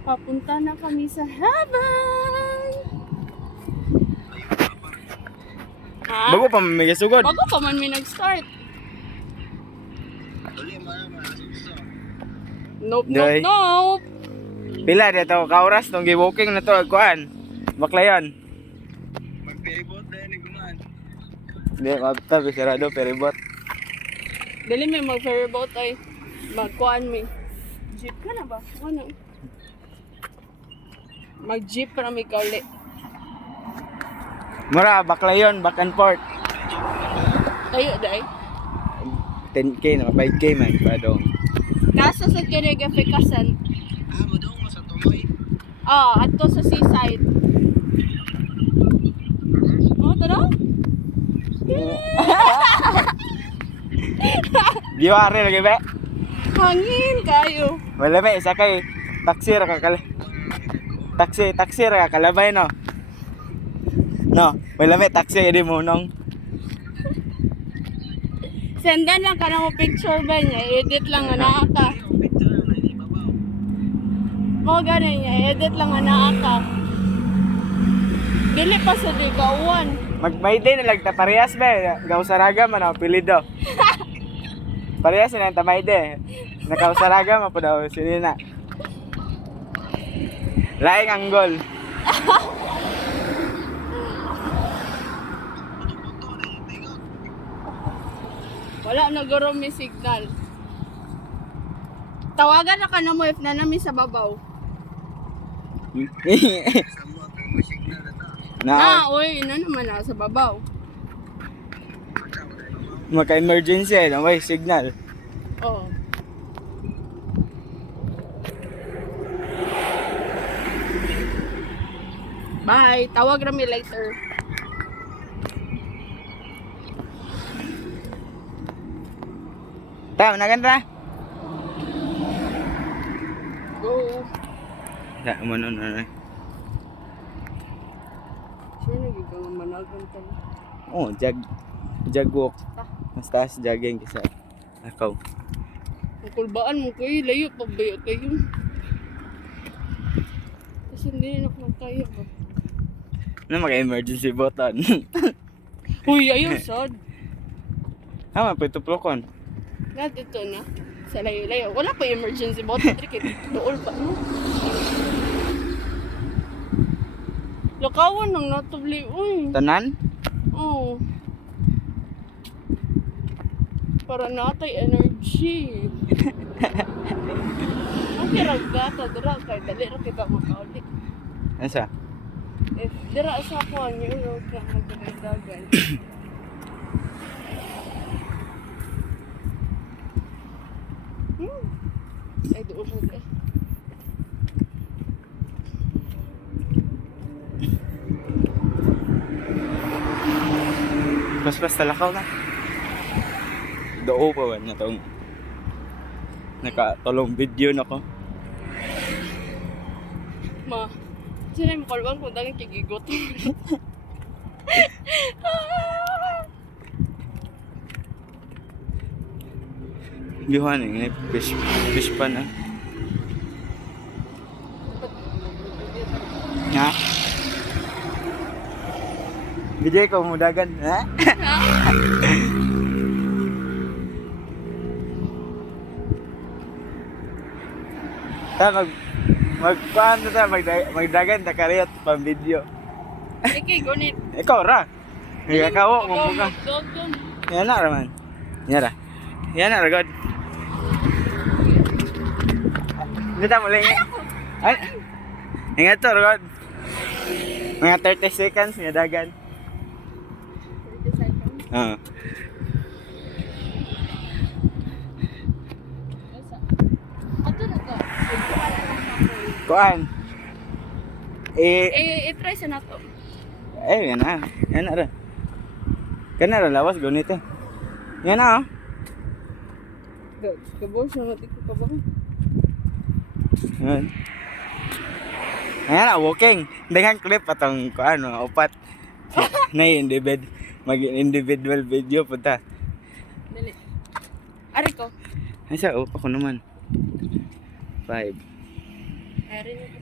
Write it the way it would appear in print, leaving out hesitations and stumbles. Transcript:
Papunta na kami sa heaven! Ha? Bago pa may sugod. Bago pa man may nag-start. Nope, nope, Day. nope. Pila dito ka oras tong gi-walking na to kuan. Baklayon. Mag-ferryboat dahil nigunan. Di mabta bisarado ferryboat. Dali may mag-ferryboat ay magkuhan may. Jeep ka na ba? Ano? Mag-jeep para may kauli. Mura baklayon back and forth. Tayo, day. 10k na 5k man padong. Nasa sa Kinegafikasan. Madong mo sa tumoy. Ato sa seaside. Tara? Diware lagi be. Hangin kayo. Wala be isa kay taxi ra ka taxi ra ka kalabay no. No, wala be taxi di mo nong. Sendan lang ka na mo picture ba niya. Edit lang nga naa ka. Mo ganun niya. Edit lang nga naa ka. Dili pa sa ligawan. Magmayday na lagta parehas be. Gausaraga man ang apelido. Parehas na ang tamayde. Nakausaraga man po daw sinina. Laing anggol. Wala na guro may signal. Tawagan na ka na mo if na namin sa babaw. Sa mo ako may signal na ta. Na, Uy, ina naman na sa babaw. maka-emergency na may signal. Oo. Bye. Tawag rami later. Tama na ganda. Go. Ya, ano na. Siya nagiging managan ka na. Oh, jagwalk. Mas taas jogging kasi ako. Ang kulbaan mo kayo, layo pa ba kayo? Kasi hindi na ako kaya ba? Ano maka-emergency button? Uy, ayun, sad. Tama, pituplokon. Nga dito na. Sa layo-layo. Wala pa emergency button. Dool pa, no? Lakawan ng natubli, uy. Tanan? Oo. Para natay energy. Ang kirag gata, dira kay dali ra kita makauli. Asa? If dira sa ako ang Europe ka magdagdagan. Ay, doon mo eh. Pas talakaw na. Doo pa ba na tong nakatulong video na ko. Ma, sila yung makalbang kung dagang kigigot. Gihan eh, fish pan ah. Ha? Video ko mudagan, ha? Magpaano ta magdagan ta kariyot pang video. Ike, gunit. Ikaw ra. Ikaw mo buka. Doon. Yan na raman. Yan ra. Yan na ragod. Dito mo lang. Ay. Ingat to ragod. Mga 30 seconds nga dagan. 30 seconds. Ah. Ato na ka. Kuan. I-try sa nato. Yan na. Yan na ra. Kana ra lawas gunit eh. Yan na oh. Kabor siya natin ko pa ba? Yan. Ayan na, walking. Dengan clip atong kuan mga upat. Na mag-individual video punta. Dali. Ari ko. Ay siya, ako naman. 5. Meron